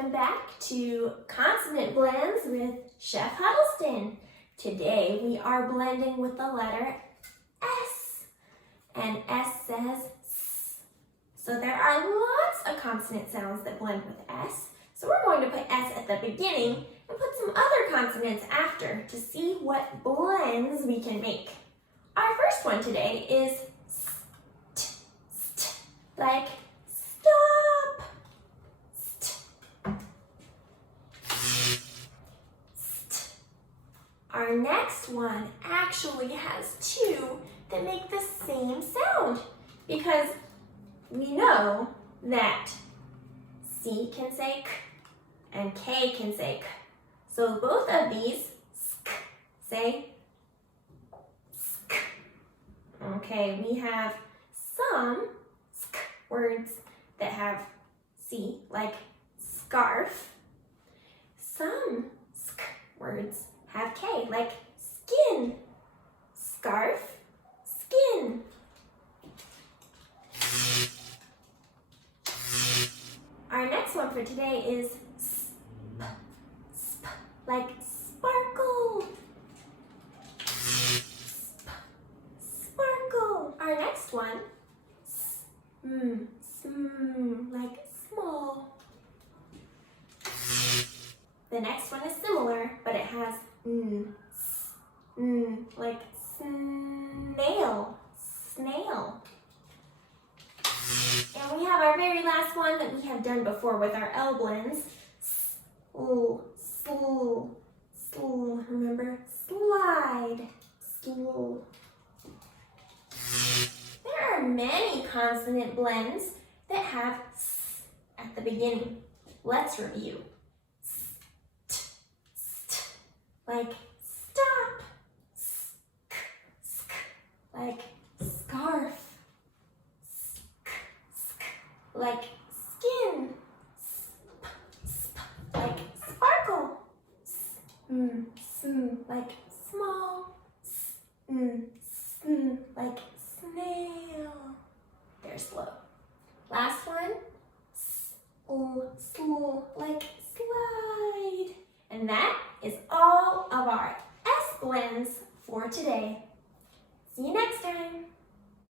welcome back to Consonant Blends with Chef Huddleston. Today we are blending with the letter S, and S says S. So there are lots of consonant sounds that blend with S, so we're going to put S at the beginning and put some other consonants after to see what blends we can make. Our first one today is st, st, like stop. Our next one actually has two that make the same sound because we know that C can say K and K can say K. So both of these sk say sk. Okay, we have some sk words that have C, like scarf. Some sk words have K, like skin, scarf, skin. Our next one for today is sp, sp, like sparkle. Sp, sparkle. Our next one, sm, like small. The next one is similar, but it has like snail, snail. And we have our very last one that we have done before with our L blends. Remember? Slide, slow. There are many consonant blends that have S at the beginning. Let's review. Like stop, sk, sk, like scarf, sk, sk, like skin, sp, sp, like sparkle, sm, like small, sm, like snail. They're slow. Last one, sl, like slide. And that is all of our S blends for today. See you next time.